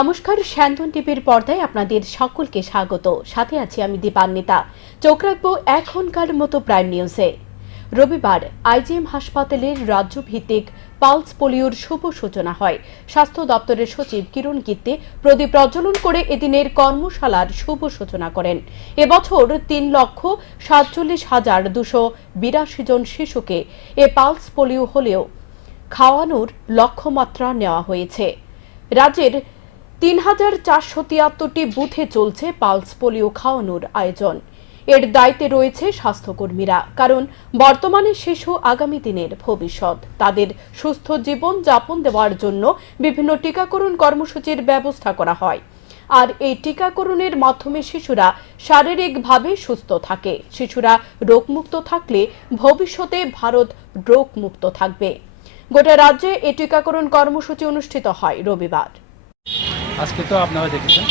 নমস্কার স্যান্দন টিভির পর্দায় আপনাদের সকলকে স্বাগত। সাথে আছি আমি দীপান্বিতা। চোখ রাখব এখনকার মতো প্রাইম নিউজে। রবিবার আইজিএম হাসপাতালের রাজ্যভিত্তিক পালস পোলিওর শুভ সূচনা হয়। স্বাস্থ্য দপ্তরের সচিব কিরণ গিত্তে প্রদীপ প্রজ্বলন করে এদিনের কর্মশালার শুভ সূচনা করেন। এবছর তিন লক্ষ সাতচল্লিশ হাজার দুশো বিরাশি জন শিশুকে এ পালস পোলিও হলেও খাওয়ানোর লক্ষ্যমাত্রা নেওয়া হয়েছে। রাজ্যের তিন হাজার চারশো তিয়াত্তরটি বুথে চলছে পালস পোলিও খাওয়ানোর আয়োজন। এর দায়িত্বে রয়েছে স্বাস্থ্যকর্মীরা, কারণ বর্তমানে শিশু আগামী দিনের ভবিষ্যৎ। তাদের সুস্থ জীবন যাপন দেওয়ার জন্য বিভিন্ন টিকাকরণ কর্মসূচির ব্যবস্থা করা হয়। আর এই টিকাকরণের মাধ্যমে শিশুরা শারীরিকভাবে সুস্থ থাকে। শিশুরা রোগমুক্ত থাকলে ভবিষ্যতে ভারত রোগমুক্ত থাকবে। গোটা রাজ্যে এই টিকাকরণ কর্মসূচি অনুষ্ঠিত হয় রবিবার। আজকে তো আপনারা দেখেছেন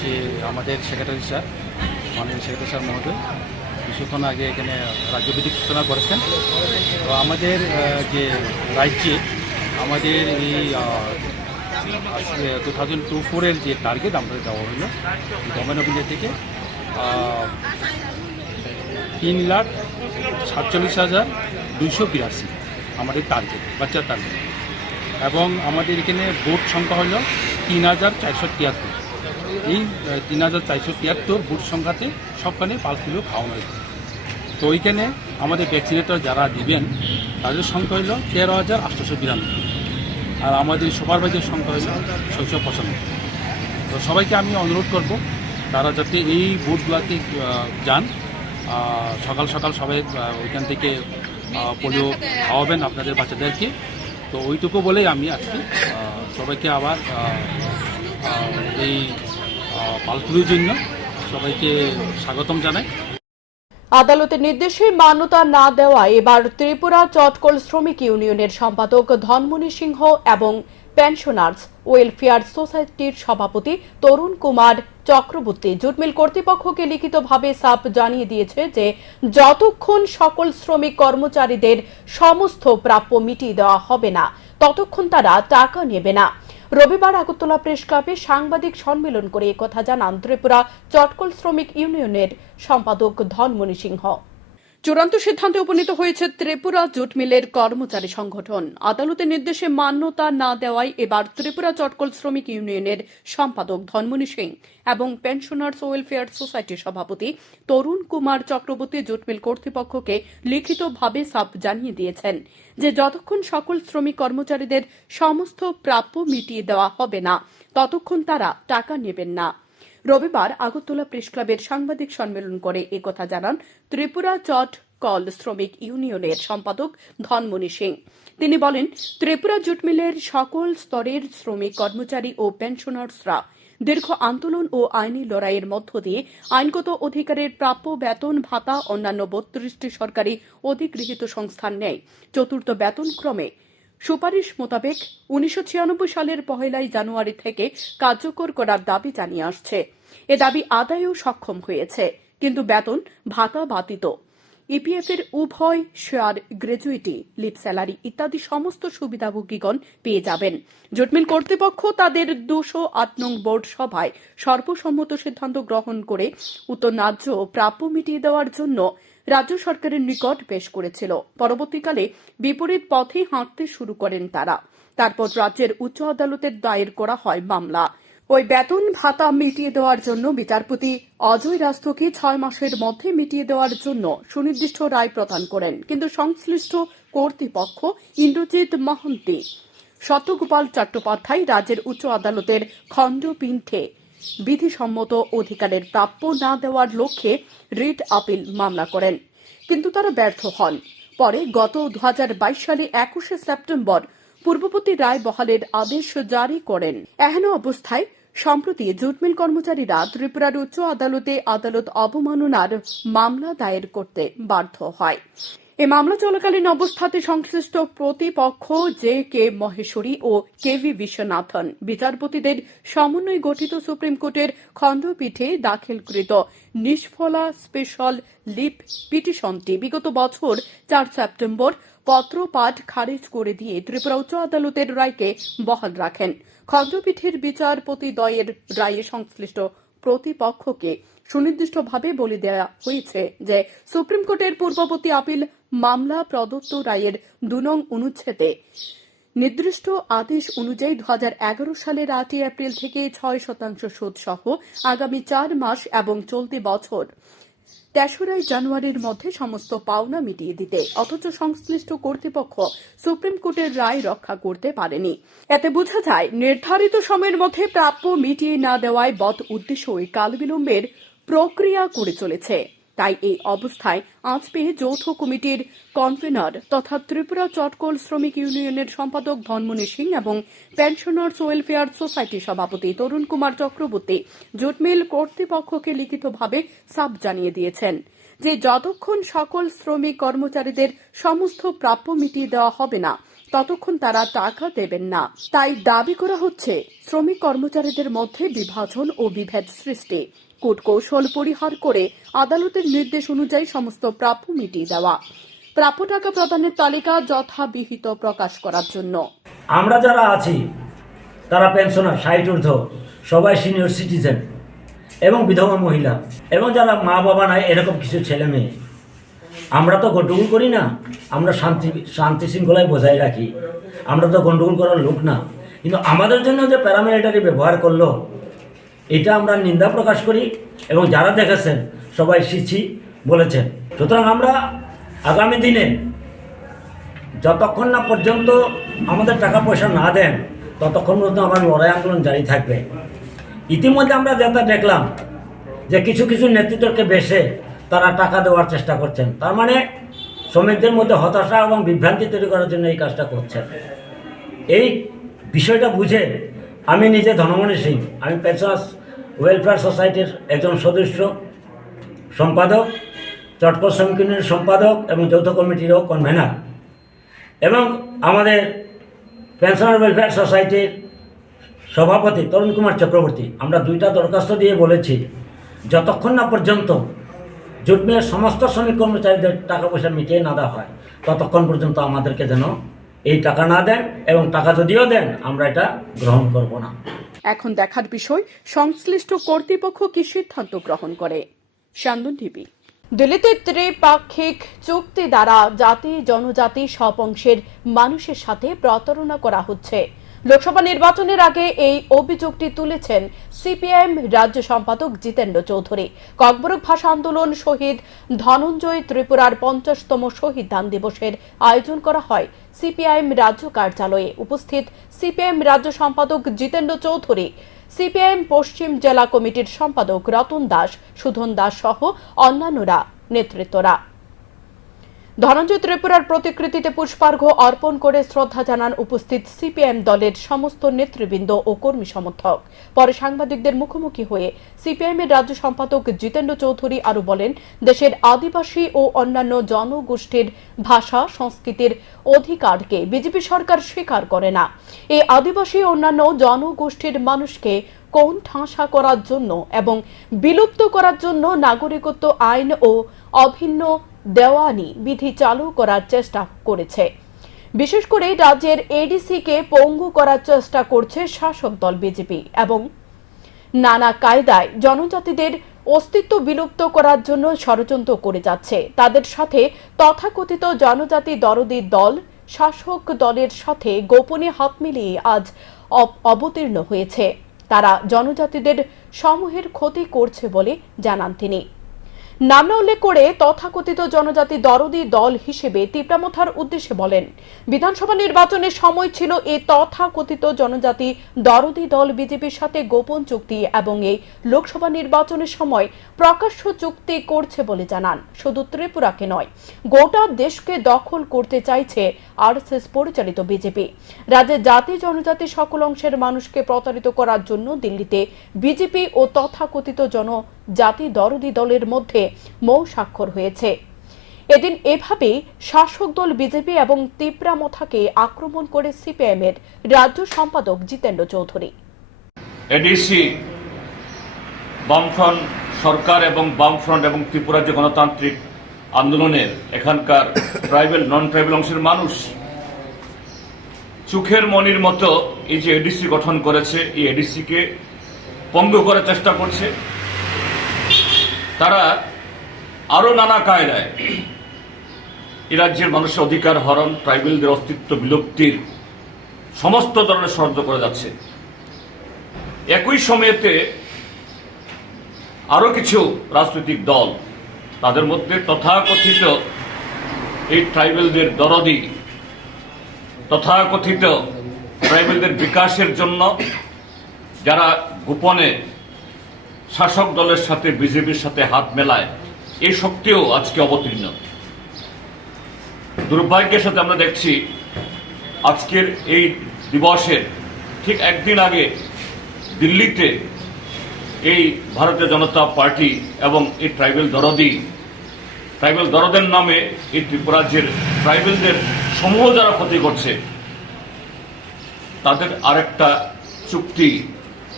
যে আমাদের সেক্রেটারি স্যার, মাননীয় সেক্রেটারি স্যার মহোদয়, কিছুক্ষণ আগে এখানে রাজ্যভিত্তিক সূচনা করেছেন। তো আমাদের যে রাজ্যে আমাদের এই টু থাউজেন্ড টু ফোরের যে টার্গেট আমাদের দেওয়া হলো, গভর্নমেন্ট অফ থেকে তিন লাখ সাতচল্লিশ হাজার দুইশো বিরাশি আমাদের টার্গেট বাচ্চার টার্গেট এবং আমাদের এখানে ভোট সংখ্যা হলো তিন হাজার চারশো তিয়াত্তর। এই তিন হাজার চারশো তিয়াত্তর ভোট সংখ্যাতে সবখানে পালসগুলো খাওয়ানো হয়েছে। তো ওইখানে আমাদের ভ্যাকসিনেটর যারা দিবেন তাদের সংখ্যা হলো তেরো হাজার আটশোশো বিরানব্বই। আর আমাদের সুপারভাইজার সংখ্যা হলো ছয়শো পঁচানব্বই। তো সবাইকে আমি অনুরোধ করব তারা যাতে এই বুথগুলোতে যান। সকাল সকাল সবাই ওইখান থেকে পোলিও খাওয়াবেন আপনাদের বাচ্চাদেরকে। তো ওইটুকু বলেই আমি আজকে সবাইকে আবার এই পালকুলির জন্য সবাইকে স্বাগতম জানাই। আদালতের নির্দেশে মান্যতা না দেওয়ায় এবার ত্রিপুরা চটকল শ্রমিক ইউনিয়নের সম্পাদক ধনমণি সিংহ এবং পেনশনার্স ওয়েলফেয়ার সোসাইটির সভাপতি তরুণ কুমার চক্রবর্তী। জুটমিল কর্তৃপক্ষকে লিখিতভাবে সাপ জানিয়ে দিয়েছে যে, যতক্ষণ সকল শ্রমিক কর্মচারীদের সমস্ত প্রাপ্য মিটিয়ে দেওয়া হবে না, ততক্ষণ তারা টাকা নেবে না। রবিবার আগরতলা প্রেস ক্লাবে সাংবাদিক সম্মেলন করে একথা জানান ত্রিপুরা চটকল শ্রমিক ইউনিয়নের সম্পাদক ধনমণি সিংহ। চূড়ান্ত সিদ্ধান্তে উপনীত হয়েছে ত্রিপুরা জুট মিলের কর্মচারী সংগঠন। আদালতের নির্দেশে মান্যতা না দেওয়ায় এবার ত্রিপুরা চটকল শ্রমিক ইউনিয়নের সম্পাদক ধনমণি সিং এবং পেনশনার্স ওয়েলফেয়ার সোসাইটির সভাপতি তরুণ কুমার চক্রবর্তী জুট মিল কর্তৃপক্ষকে লিখিতভাবে সাপ জানিয়ে দিয়েছেন যে যতক্ষণ সকল শ্রমিক কর্মচারীদের সমস্ত প্রাপ্য মিটিয়ে দেওয়া হবে না, ততক্ষণ তারা টাকা নেবেন না। রবিবার আগরতলা প্রেস ক্লাবের সাংবাদিক সম্মেলন করে একথা জানান ত্রিপুরা চট কল শ্রমিক ইউনিয়নের সম্পাদক ধনমণি সিং। তিনি বলেন, ত্রিপুরা জুট মিলের সকল স্তরের শ্রমিক কর্মচারী ও পেনশনার্সরা দীর্ঘ আন্দোলন ও আইনি লড়াইয়ের মধ্য দিয়ে আইনগত অধিকারের প্রাপ্য বেতন ভাতা অন্যান্য বত্রিশটি সরকারি অধিগৃহীত সংস্থান নেয় চতুর্থ বেতনক্রমে সুপারিশ মোতাবেক উনিশশো ছিয়ানব্বই সালের পহেলাই জানুয়ারি থেকে কার্যকর করার দাবি জানিয়ে আসছে। এ দাবি আদায়েও সক্ষম হয়েছে, কিন্তু বেতন ভাতা বাতিত ইপিএফ এর উভয় শেয়ার গ্র্যাজুইটি লিপ স্যালারি ইত্যাদি সমস্ত সুবিধাভোগীগণ পেয়ে যাবেন। জোটমিল কর্তৃপক্ষ তাদের দুশো আট নং বোর্ড সভায় সর্বসম্মত সিদ্ধান্ত গ্রহণ করে উত্তর ন্যায্য প্রাপ্য মিটিয়ে দেওয়ার জন্য রাজ্য সরকারের নিকট পেশ করেছিল। পরবর্তীকালে বিপরীত পথে হাঁটতে শুরু করেন তারা। তারপর রাজ্যের উচ্চ আদালতের দায়ের করা হয় মামলা। ওই বেতন ভাতা মিটিয়ে দেওয়ার জন্য বিচারপতি অজয় রাস্তকে ছয় মাসের মধ্যে মিটিয়ে দেওয়ার জন্য সুনির্দিষ্ট রায় প্রদান করেন। কিন্তু সংশ্লিষ্ট কর্তৃপক্ষ ইন্দ্রজিৎ মহন্তি, সত্যগোপাল চট্টোপাধ্যায় রাজ্যের উচ্চ আদালতের খণ্ডপীঠে বিধিসম্মত অধিকারের প্রাপ্য না দেওয়ার লক্ষ্যে রিট আপিল মামলা করেন। কিন্তু তারা ব্যর্থ হন। পরে গত দুহাজার বাইশ সালে একুশে সেপ্টেম্বর পূর্ববর্তী রায় বহালের আদেশ জারি করেন। এহেন অবস্থায় সম্প্রতি জুটমিল কর্মচারীরা ত্রিপুরার উচ্চ আদালতে আদালত অবমাননার মামলা দায়ের করতে বাধ্য হয়। এ মামলা চলাকালীন অবস্থাতে সংশ্লিষ্ট প্রতিপক্ষ জে কে মহেশ্বরী ও কে ভি বিশ্বনাথন, বিচারপতিদের সমন্বয়ে গঠিত সুপ্রিম কোর্টের খণ্ডপীঠে দাখিলকৃত নিষ্ফলা স্পেশাল লিপ পিটিশনটি বিগত বছর চার সেপ্টেম্বর পত্রপাঠ খারিজ করে দিয়ে ত্রিপুরা উচ্চ আদালতের রায়কে বহাল রাখেন। খণ্ডপীঠের বিচারপতি দ্বয়ের রায়ে সংশ্লিষ্ট প্রতিপক্ষকে সুনির্দিষ্টভাবে বলে দেওয়া হয়েছে যে সুপ্রিম কোর্টের পূর্ববর্তী আপিল মামলা প্রদত্ত রায়ের দুনং অনুচ্ছেদে নির্দিষ্ট আদেশ অনুযায়ী দু হাজার এগারো সালের আটই এপ্রিল থেকে ছয় শতাংশ সুদ সহ আগামী চার মাস এবং চলতি বছর। তেসরাই জানুয়ারির মধ্যে সমস্ত পাওনা মিটিয়ে দিতে, অথচ সংশ্লিষ্ট কর্তৃপক্ষ সুপ্রিম কোর্টের রায় রক্ষা করতে পারেনি। এতে বোঝা যায়, নির্ধারিত সময়ের মধ্যে প্রাপ্য মিটিয়ে না দেওয়ায় বদ উদ্দেশ্যই কালবিলম্বের প্রক্রিয়া করে চলেছে। তাই এই অবস্থায় আজ পেয়ে যৌথ কমিটির কনভেনর তথা ত্রিপুরা চটকল শ্রমিক ইউনিয়নের সম্পাদক ধনমণি সিং এবং পেনশনার্স ওয়েলফেয়ার সোসাইটি সভাপতি তরুণ কুমার চক্রবর্তী জুটমিল কর্তৃপক্ষকে লিখিতভাবে সাব জানিয়ে দিয়েছেন যে যতক্ষণ সকল শ্রমিক কর্মচারীদের সমস্ত প্রাপ্য মিটিয়ে দেওয়া হবে না, ততক্ষণ তারা টাকা দেবেন না। তাই দাবি করা হচ্ছে, শ্রমিক কর্মচারীদের মধ্যে বিভাজন ও বিভেদ সৃষ্টি। কূটকৌশল পরিহার করে আদালতের নির্দেশ অনুযায়ী সমস্ত প্রাপ্য মিটিয়ে দেওয়া। প্রাপ্য টাকা প্রদানের তালিকা যথাবিহিত প্রকাশ করার জন্য। আমরা যারা আছি, তারা পেনশনার ষাট ঊর্ধ্ব, সবাই সিনিয়র সিটিজেন এবং বিধবা মহিলা এবং যারা মা বাবা নাই, এরকম কিছু ছেলে মেয়ে, আমরা তো গন্ডগোল করি না। আমরা শান্তি শান্তি শৃঙ্খলায় বজায় রাখি। আমরা তো গন্ডগোল করার লোক না। কিন্তু আমাদের জন্য যে প্যারামিলিটারি ব্যবহার করল এটা আমরা নিন্দা প্রকাশ করি এবং যারা দেখেছেন সবাই শিছি বলেছেন। সুতরাং আমরা আগামী দিনে যতক্ষণ না পর্যন্ত আমাদের টাকা পয়সা না দেন, ততক্ষণ পর্যন্ত আমার লড়াই আন্দোলন জারি থাকবে। ইতিমধ্যে আমরা যেটা দেখলাম যে কিছু কিছু নেতৃত্বকে বেসে তারা টাকা দেওয়ার চেষ্টা করছেন। তার মানে শ্রমিকদের মধ্যে হতাশা এবং বিভ্রান্তি তৈরি করার জন্য এই কাজটা করছেন। এই বিষয়টা বুঝে আমি নিজে ধনমণি সিং, আমি পেনশনার্স ওয়েলফেয়ার সোসাইটির একজন সদস্য, সম্পাদক চটকর ইউনিয়নের সম্পাদক এবং যৌথ কমিটিরও কনভেনার এবং আমাদের পেনশনার ওয়েলফেয়ার সোসাইটির সভাপতি তরুণ কুমার চক্রবর্তী, আমরা দুইটা দরখাস্ত দিয়ে বলেছি, যতক্ষণ না পর্যন্ত জুটমিলের সমস্ত শ্রমিক কর্মচারীদের টাকা পয়সা মিটিয়ে না দেওয়া হয়, ততক্ষণ পর্যন্ত আমাদেরকে যেন এই টাকা না দেন এবং টাকা যদিও দেন, আমরা এটা গ্রহণ করব না। এখন দেখার বিষয়, সংশ্লিষ্ট কর্তৃপক্ষ কি সিদ্ধান্ত গ্রহণ করে? দিল্লিতে ত্রিপাক্ষিক চুক্তি দ্বারা জাতি জনজাতি সব অংশের মানুষের সাথে প্রতারণা করা হচ্ছে। লোকসভা নির্বাচনের আগে এই অভিযোগটি তুলেছেন সিপিআইএম রাজ্য সম্পাদক জিতেন্দ্র চৌধুরী। ককবরক ভাষা আন্দোলন শহীদ ধনঞ্জয় ত্রিপুরার পঞ্চাশতম শহীদ দান দিবসের আয়োজন করা হয় সিপিআইএম রাজ্য কার্যালয়ে। উপস্থিত সিপিআইএম রাজ্য সম্পাদক জিতেন্দ্র চৌধুরী, সিপিআইএম পশ্চিম জেলা কমিটির সম্পাদক রতন দাস, সুধন দাস সহ অন্যান্যরা নেতৃত্বরা। ধনঞ্জয় ত্রিপুরার প্রতিকৃতিতে পুষ্পার্ঘ্য অর্পণ করে শ্রদ্ধা জানান উপস্থিত সিপিএম দলের সমস্ত নেতৃবৃন্দ ও কর্মী সমর্থক। পরে সাংবাদিকদের মুখোমুখি হয়ে সিপিএম এর রাজ্য সম্পাদক জিতেন্দ্র চৌধুরী আরও বলেন, দেশের আদিবাসী ও অন্যান্য জনগোষ্ঠীর ভাষা, সংস্কৃতির অধিকারকে বিজেপি সরকার স্বীকার করে না। এই আদিবাসী অন্যান্য জনগোষ্ঠীর মানুষকে কোন ঠাসা করার জন্য এবং বিলুপ্ত করার জন্য নাগরিকত্ব আইন ও অভিন্ন দেওয়ানি বিধি চালু করার চেষ্টা করেছে। বিশেষ করে রাজ্যের এডিসিকে পঙ্গু করার চেষ্টা করছে শাসক দল বিজেপি এবং নানা কায়দায় জনজাতিদের অস্তিত্ব বিলুপ্ত করার জন্য ষড়যন্ত্র করে যাচ্ছে। তাদের সাথে তথাকথিত জনজাতি দরদি দল শাসক দলের সাথে গোপনে হাত মিলিয়ে আজ অব- অবতীর্ণ হয়েছে। তারা জনজাতিদের সমূহের ক্ষতি করছে বলে জানান তিনি। নাম উল্লেখ করে তথাকথিত জনজাতি দরদি দল হিসেবে তিপ্রামথার উদ্দেশ্যে বলেন, বিধানসভা নির্বাচনের সময় ছিল এই তথাকথিত জনজাতি দরদি দল বিজেপির সাথে গোপন চুক্তি এবং এই লোকসভা নির্বাচনের সময় প্রকাশ্য চুক্তি করছে বলে জানান। শুধু ত্রিপুরাকে নয়, গোটা দেশকে দখল করতে চাইছে আরএসএস পরিচালিত বিজেপি। রাজ্যের জাতি জনজাতি সকল অংশের মানুষকে প্রতারিত করার জন্য দিল্লিতে বিজেপি ও তথাকথিত জনজাতি দরদি দলের মধ্যে মৌ স্বাক্ষর হয়েছে। এদিন এভাবেই শাসক দল বিজেপি এবং তিপ্রামথাকে আক্রমণ করে সিপিএম এর রাজ্য সম্পাদক জিতেন্দ্র চৌধুরী। এডিসি বামফ্রন্ট সরকার এবং বামফ্রন্ট এবং ত্রিপুরা যে গণতান্ত্রিক আন্দোলনের এখানকার ট্রাইবেল নন ট্রাইবেল অংশের মানুষ চোখের মনির মতো এই যে এডিসি গঠন করেছে, এই এডিসিকে পঙ্গু করার চেষ্টা করছে। তারা আরও নানা কায়দায়। এ রাজ্যের মানুষের অধিকার, হরণ, ট্রাইবেলদের অস্তিত্ব, বিলুপ্তির সমস্ত ধরনের ষড়যন্ত্র করে যাচ্ছে। একই সময়েতে আরও কিছু রাজনৈতিক দল তাদের মধ্যে তথাকথিত এই ট্রাইবেলদের দরদি, তথাকথিত ট্রাইবেলদের বিকাশের জন্য যারা গোপনে শাসক দলের সাথে, বিজেপির সাথে হাত মেলায় এই শক্তিও আজকে অবতীর্ণ। দুর্ভাগ্যের সাথে আমরা দেখছি, আজকের এই দিবসের ঠিক একদিন আগে দিল্লিতে এই ভারতীয় জনতা পার্টি এবং এই ট্রাইবেল দরদি, ট্রাইবেল দরদের নামে এই ত্রিপুরাজ্যের ট্রাইবেলদের সমূহ যারা ক্ষতি করছে, তাদের আরেকটা চুক্তি,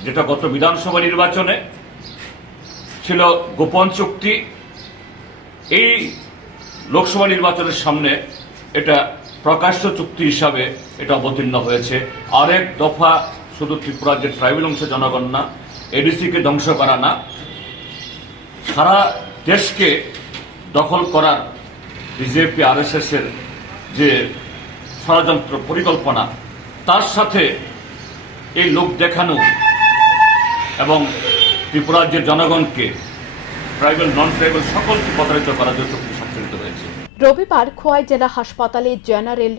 যেটা গত বিধানসভা নির্বাচনে ছিল গোপন চুক্তি এই লোকসভা নির্বাচনের সামনে এটা প্রকাশ্য চুক্তি হিসাবে এটা অবতীর্ণ হয়েছে। আরেক দফা শুধু ত্রিপুরার যে ট্রাইবেল অংশের জনগণ না, এডিসিকে ধ্বংস করা না, সারা দেশকে দখল করার বিজেপি আর এর যে ষড়যন্ত্র পরিকল্পনা, তার সাথে এই লোক দেখানো এবং ত্রিপুরাজ্যের জনগণকে ট্রাইবেল নন ট্রাইবেল সকলকে প্রতারিত করার জন্য চুক্তি স্বাক্ষরিত হয়েছে। রবিবার খোয়াই জেলা হাসপাতালে জেনারেল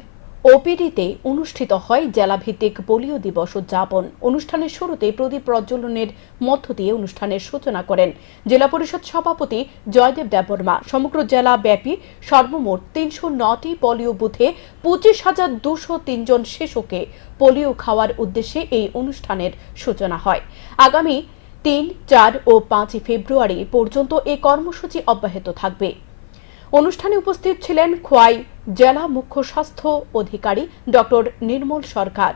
ওপিডিতে অনুষ্ঠিত হয় জেলাভিত্তিক পোলিও দিবস উদযাপন। অনুষ্ঠানের শুরুতে প্রদীপ প্রজ্বলনের মধ্য দিয়ে অনুষ্ঠানের সূচনা করেন জেলা পরিষদ সভাপতি জয়দেব দেববর্মা। সমগ্র জেলা ব্যাপী সর্বমোট তিনশো নটি পোলিও বুথে পঁচিশ হাজার দুশো তিনজন শিশুকে পোলিও খাওয়ার উদ্দেশ্যে এই অনুষ্ঠানের সূচনা হয়। আগামী তিন, চার ও পাঁচই ফেব্রুয়ারি পর্যন্ত এই কর্মসূচি অব্যাহত থাকবে। অনুষ্ঠানে উপস্থিত ছিলেন খোয়াই জেলা মুখ্য স্বাস্থ্য অধিকারী ডক্টর নির্মল সরকার,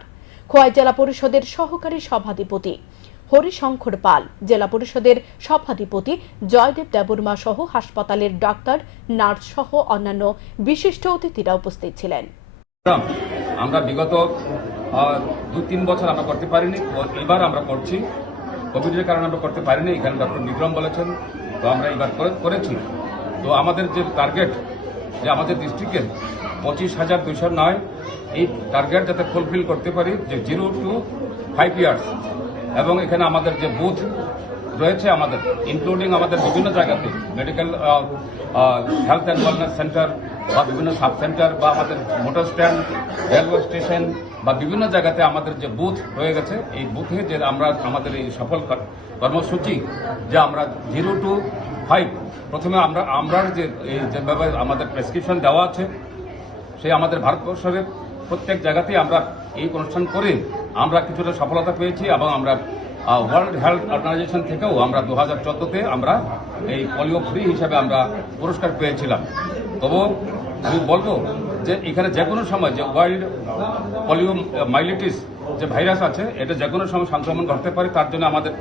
খোয়াই জেলা পরিষদের সহকারী সভাধিপতি হরিশঙ্কর পাল, জেলা পরিষদের সভাধিপতি জয়দেব দেববর্মা সহ হাসপাতালের ডাক্তার, নার্স সহ অন্যান্য বিশিষ্ট অতিথিরা উপস্থিত ছিলেন। আমরা বিগত দু তিন বছর আমরা করতে পারিনি এবার আমরা করছি। কোভিডের কারণে আমরা করতে পারিনি, এখানে ডক্টর বিক্রম বলেছেন, তো আমরা এবার করে- করেছি। তো আমাদের যে টার্গেট যে আমাদের ডিস্ট্রিক্টের পঁচিশ হাজার দুইশো নয়, এই টার্গেট যাতে ফুলফিল করতে পারি, যে জিরো টু ফাইভ ইয়ার্স এবং এখানে আমাদের যে বুথ রয়েছে আমাদের ইনক্লুডিং আমাদের বিভিন্ন জায়গাতে medical health and wellness centre বা বিভিন্ন সাব সেন্টার বা আমাদের মোটর স্ট্যান্ড, রেলওয়ে স্টেশন বা বিভিন্ন জায়গাতে আমাদের যে বুথ হয়ে গেছে, এই বুথে যে আমরা আমাদের এই সফল কর্মসূচি যে আমরা জিরো টু ফাইভ প্রথমে আমরা আমরা যে এই যেভাবে আমাদের প্রেসক্রিপশন দেওয়া আছে সেই আমাদের ভারতবর্ষের প্রত্যেক জায়গাতেই আমরা এই অনুষ্ঠান করে আমরা কিছুটা সফলতা পেয়েছি এবং আমরা ওয়ার্ল্ড হেলথ অর্গানাইজেশন থেকেও আমরা দু হাজার চোদ্দোতে আমরা এই পোলিও ফ্রি হিসাবে আমরা পুরস্কার পেয়েছিলাম। তবু বলব যে এখানে যে কোনো সময় যে ওয়াইল্ড পলিও মাইলিটিস যে ভাইরাস আছে, এটা যে কোনো সময় সংক্রমণ ঘটতে পারে, তার জন্য আমাদের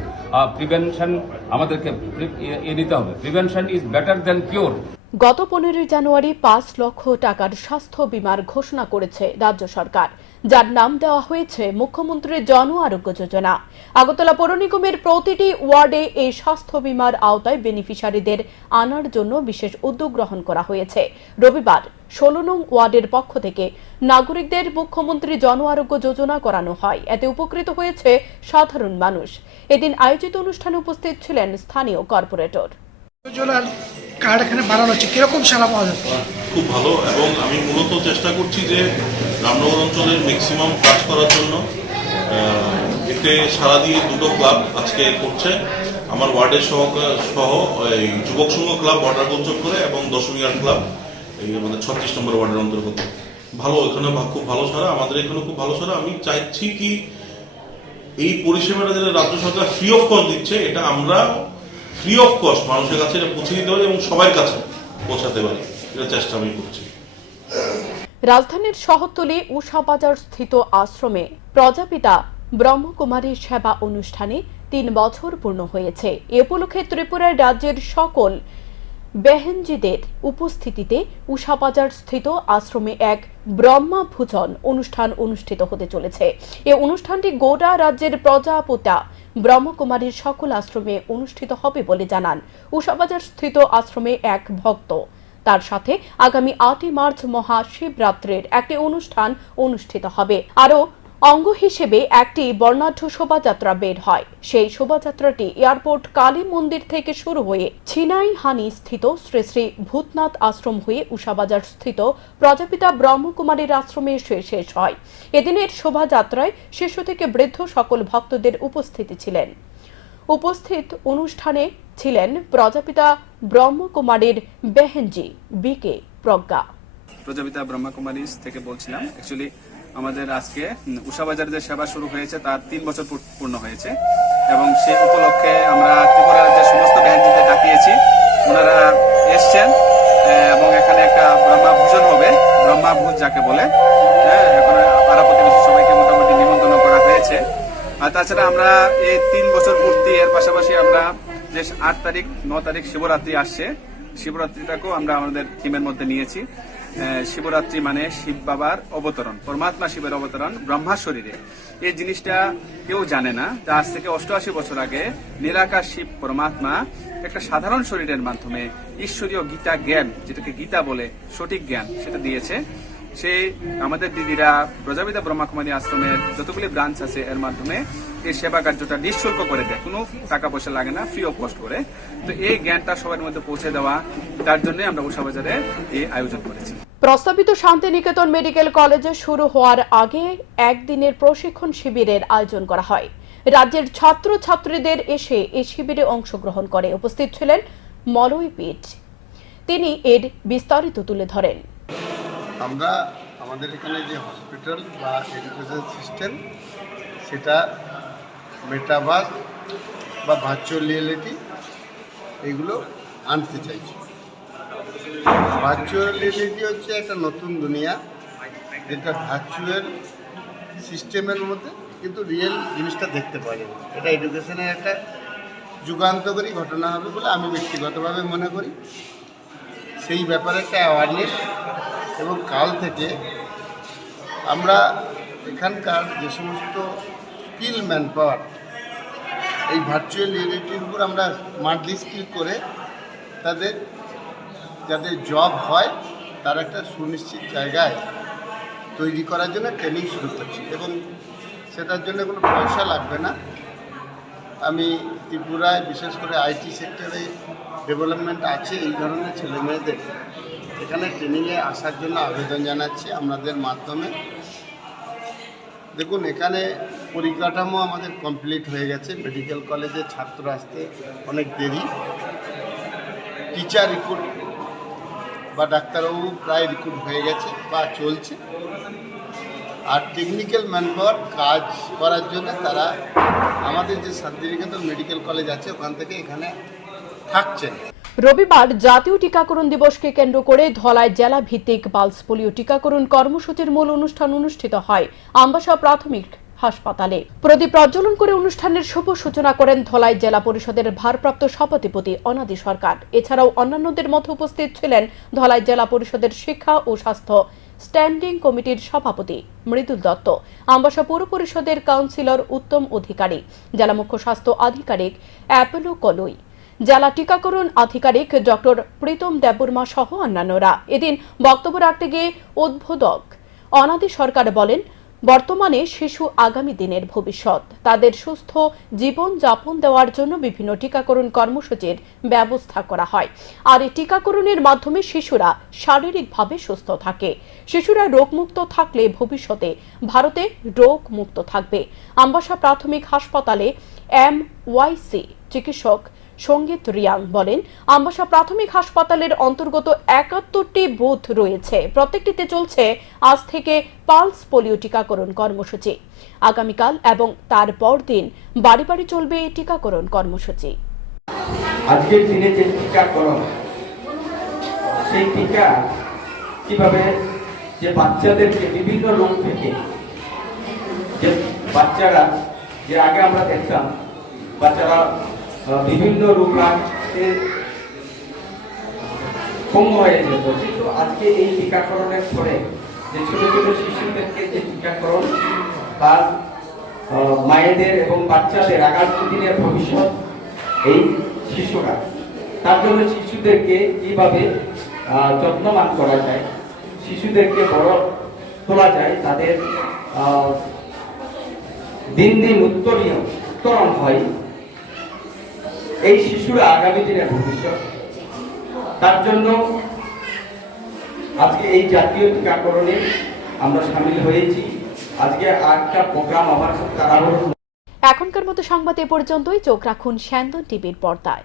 প্রিভেনশন আমাদেরকে pre- ইয়ে- ইয়ে নিতে হবে। Prevention is better than cure গত পনেরোই জানুয়ারি পাঁচ লক্ষ টাকার স্বাস্থ্য বীমার ঘোষণা করেছে রাজ্য সরকার, যার নাম দেওয়া হয়েছে মুখ্যমন্ত্রীর জন আরোগ্য যোজনা। আগরতলা পৌর নিগমের প্রতিটি ওয়ার্ডে এই স্বাস্থ্য বীমার আওতায় বেনিফিশিয়ারিদের আনার জন্য বিশেষ উদ্যোগ গ্রহণ করা হয়েছে। রবিবার ষোলো নং ওয়ার্ডের পক্ষ থেকে নাগরিকদের মুখ্যমন্ত্রী জন আরোগ্য যোজনা করানো হয়। এতে উপকৃত হয়েছে সাধারণ মানুষ। এদিন আয়োজিত অনুষ্ঠানে উপস্থিত ছিলেন স্থানীয় কর্পোরেটর। যোজনার কার্ড এখানে বানানো হচ্ছে। কীরকম সারা পাওয়া যাচ্ছে? খুব ভালো এবং আমি মূলত চেষ্টা করছি যে রামনগর অঞ্চলের ম্যাক্সিমাম কাজ করার জন্য। আহ, এতে সারা দিয়ে দুটো ক্লাব আজকে করছে। আমার ওয়ার্ডের সহ সহ এই যুবক সংঘ ক্লাব বর্ডার করে এবং দশমিয়ার ক্লাব এই আমাদের ছত্রিশ নম্বর ওয়ার্ডের অন্তর্গত। ভালো এখানে খুব ভালো সারা, আমাদের এখানে খুব ভালো সারা। আমি চাইছি কি এই পরিষেবাটা যেটা রাজ্য সরকার ফ্রি অফ কস্ট দিচ্ছে, এটা আমরা ফ্রি অফ কস্ট মানুষের কাছে এটা পৌঁছে দিতে পারি এবং সবার কাছে পৌঁছাতে পারি। এটা চেষ্টা আমি করছি। রাজধানীর শহরতলি উষাবাজার স্থিত আশ্রমে প্রজাপিতা ব্রহ্মকুমারীর সেবা অনুষ্ঠানে তিন বছর পূর্ণ হয়েছে। এ উপলক্ষে ত্রিপুরার রাজ্যের সকল বেহেনজিদের উপস্থিতিতে উষাবাজার স্থিত আশ্রমে এক ব্রহ্মা ভোজন অনুষ্ঠান অনুষ্ঠিত হতে চলেছে। এ অনুষ্ঠানটি গোটা রাজ্যের প্রজাপতা ব্রহ্মকুমারীর সকল আশ্রমে অনুষ্ঠিত হবে বলে জানান। উষাবাজার স্থিত আশ্রমে এক ভক্ত। তার সাথে আগামী আটই মার্চ মহাশিবরাত্রির একটি অনুষ্ঠান অনুষ্ঠিত হবে। আরও অঙ্গ হিসেবে একটি বর্ণাঢ্য শোভাযাত্রা বের হয়। সেই শোভাযাত্রাটি এয়ারপোর্ট কালী মন্দির থেকে শুরু হয়ে ছিনাইহানি স্থিত শ্রী শ্রী ভূতনাথ আশ্রম হয়ে উষাবাজার স্থিত প্রজাপিতা ব্রহ্মকুমারীর আশ্রমে এসে শেষ হয়। এদিনের শোভাযাত্রায় শিশু থেকে বৃদ্ধ সকল ভক্তদের উপস্থিতি ছিলেন। উপস্থিত অনুষ্ঠানে ছিলেন প্রজাপিতা ব্রহ্মকুমারীর বেহেনজি বিকে প্রজ্ঞা। প্রজাপিতা ব্রহ্মাকুমারীজ থেকে বলছিলাম অ্যাকচুয়ালি আমাদের আজকে উষাবাজার যে সেবা শুরু হয়েছে, তার তিন বছর পূর- পূর্ণ হয়েছে। এবং সেই উপলক্ষে আমরা ত্রিপুরা রাজ্যের সমস্ত ব্যাংকদের ডাকিয়েছি ওনারা এসছেন এবং এখানে একটা ব্রহ্মা ভোজন হবে। ব্রহ্মা ভোজ যাকে বলে হ্যাঁ এখন পাড়া প্রতিবেশী সবাইকে মোটামুটি নিমন্ত্রণ করা হয়েছে। আর তাছাড়া আমরা এই তিন বছর পূর্তি, এর পাশাপাশি আমরা যে আট তারিখ, ন তারিখ শিবরাত্রি আসছে, শিবরাত্রিটাকেও আমরা আমাদের থিমের মধ্যে নিয়েছি। শিবরাত্রি মানে শিব বাবার অবতরণ, পরমাত্মা শিবের অবতরণ ব্রহ্মা শরীরে। এই জিনিসটা কেউ জানে না আজ থেকে অষ্টআশি বছর আগে নিরাকার শিব পরমাত্মা একটা সাধারণ শরীরের মাধ্যমে ঈশ্বরীয় গীতা জ্ঞান, যেটাকে গীতা বলে সঠিক জ্ঞান, সেটা দিয়েছে। সেই আমাদের দিদিরা প্রজাপিতা ব্রহ্মাকুমারী আশ্রমের যতগুলি ব্রাঞ্চ আছে, এর মাধ্যমে এই সেবা কার্যটা নিঃশুল্ক করে দেয়। কোনো টাকা পয়সা লাগে না ফ্রি অফ কস্ট করে। তো এই জ্ঞানটা সবার মধ্যে পৌঁছে দেওয়া, তার জন্য আমরা উষা বাজারে এই আয়োজন করেছি। প্রস্তাবিত শান্তিনিকেতন মেডিকেল কলেজে শুরু হওয়ার আগে একদিনের প্রশিক্ষণ শিবিরের আয়োজন করা হয়। রাজ্যের ছাত্র ছাত্রীদের এসে এই শিবিরে অংশগ্রহণ করে উপস্থিত ছিলেন মলয় তিনি এর বিস্তারিত তুলে ধরেন। আমরা আমাদের এখানে যে হসপিটাল বা এডুকেশন সিস্টেম সেটা মেটাভার্স বা ভার্চুয়াল রিয়েলিটি এগুলো আনতে চাইছি। ভার্চুয়াল রিয়েলিটি হচ্ছে একটা নতুন দুনিয়া, যেটা ভার্চুয়াল সিস্টেমের মধ্যে কিন্তু রিয়েল জিনিসটা দেখতে পাওয়া যাবে এটা এডুকেশনের একটা যুগান্তকারী ঘটনা হবে বলে আমি ব্যক্তিগতভাবে মনে করি। সেই ব্যাপারে একটা অ্যাওয়ারনেস এবং কাল থেকে আমরা এখানকার যে সমস্ত স্কিল ম্যান পাওয়ার এই ভার্চুয়াল রিয়েলিটির উপর আমরা স্মার্টলি স্কিল করে তাদের, যাদের জব হয়, তার একটা সুনিশ্চিত জায়গায় তৈরি করার জন্য ট্রেনিং শুরু করছি এবং সেটার জন্য কোনো পয়সা লাগবে না। আমি ত্রিপুরায় বিশেষ করে আইটি সেক্টরে ডেভেলপমেন্ট আছে এই ধরনের ছেলে মেয়েদের এখানে ট্রেনিংয়ে আসার জন্য আবেদন জানাচ্ছি আপনাদের মাধ্যমে। দেখুন, এখানে পরিকাঠামো আমাদের কমপ্লিট হয়ে গেছে। মেডিকেল কলেজে ছাত্র আসতে অনেক দেরি। টিচার রিক্রুট বা ডাক্তারবাবু প্রায় রিক্রুট হয়ে গেছে বা চলছে। আর টেকনিক্যাল ম্যানপাওয়ার কাজ করার জন্য তারা আমাদের যে শান্তিনিকেতন মেডিকেল কলেজ আছে, ওখান থেকে এখানে থাকছেন। রবিবার জাতীয় টিকাকরণ দিবসকে কেন্দ্র করে ধলাই জেলা ভিত্তিক পালস পোলিও টিকাকরণ কর্মসূচির মূল অনুষ্ঠান অনুষ্ঠিত হয় আম্বাসা প্রাথমিক হাসপাতালে। প্রদীপ প্রজ্বলন করে অনুষ্ঠানের শুভ সূচনা করেন ধলাই জেলা পরিষদের ভারপ্রাপ্ত সভাধিপতি অনাদি সরকার। এছাড়াও অন্যান্যদের মধ্যে উপস্থিত ছিলেন ধলাই জেলা পরিষদের শিক্ষা ও স্বাস্থ্য স্ট্যান্ডিং কমিটির সভাপতি মৃদুল দত্ত, আম্বাসা পৌর পরিষদের কাউন্সিলর উত্তম অধিকারী, জেলা মুখ্য স্বাস্থ্য আধিকারিক অ্যাপোলো কলই। জেলা টিকাকরণ আধিকারিক ডক্টর প্রীতম দেববর্মা সহ অন্যান্যরা। এদিন বক্তব্য রাখতে গিয়ে উদ্বোধক অনাদি সরকার বলেন, বর্তমানে শিশু আগামী দিনের ভবিষ্যৎ। তাদের সুস্থ জীবন যাপন দেওয়ার জন্য বিভিন্ন টিকাকরণ কর্মসূচির ব্যবস্থা করা হয়। আর এই টিকাকরণের মাধ্যমে শিশুরা শারীরিকভাবে সুস্থ থাকে। শিশুরা রোগমুক্ত থাকলে ভবিষ্যতে ভারতে রোগ মুক্ত থাকবে। আম্বাসা প্রাথমিক হাসপাতালে এম ওয়াইসি চিকিৎসক সংগীত রিয়াং বলেন, আম্বাসা প্রাথমিক হাসপাতালের অন্তর্গত একাত্তরটি বুথ রয়েছে। প্রত্যেকটিতে চলছে আজ থেকে পালস পোলিও টিকাকরণ কর্মসূচি। আগামীকাল এবং তার পরদিন বাড়ি বাড়ি চলবে টিকাকরণ কর্মসূচি। আজকের দিনে যে টিকাকরণ, সেই টিকা কীভাবে যে বাচ্চাদেরকে বিভিন্ন রোগ থেকে, যে বাচ্চারা, যে আগে আমরা দেখতাম, বাচ্চারা বিভিন্ন রোগ কম যেত। কিন্তু আজকে এই টিকাকরণের পরে যে ছোট ছোট শিশুদেরকে যে টিকাকরণ, তার মায়েদের এবং বাচ্চাদের আগামী দিনের ভবিষ্যৎ এই শিশুরা। তার জন্য শিশুদেরকে কীভাবে যত্নবান করা যায়, শিশুদেরকে বড় তোলা যায়, তাদের দিন দিন উত্তরীয় উত্তরণ হয় এই শিশুরা আগামী দিনের ভবিষ্যৎ। তার জন্য আজকে এই জাতীয় টিকাকরণে আমরা সামিল হয়েছি। আজকে আটটা প্রোগ্রাম আমার তাড়াহুড়ো। এখনকার মতো সংবাদ এ পর্যন্তই। চোখ রাখুন স্যান্দন টিভির পর্দায়।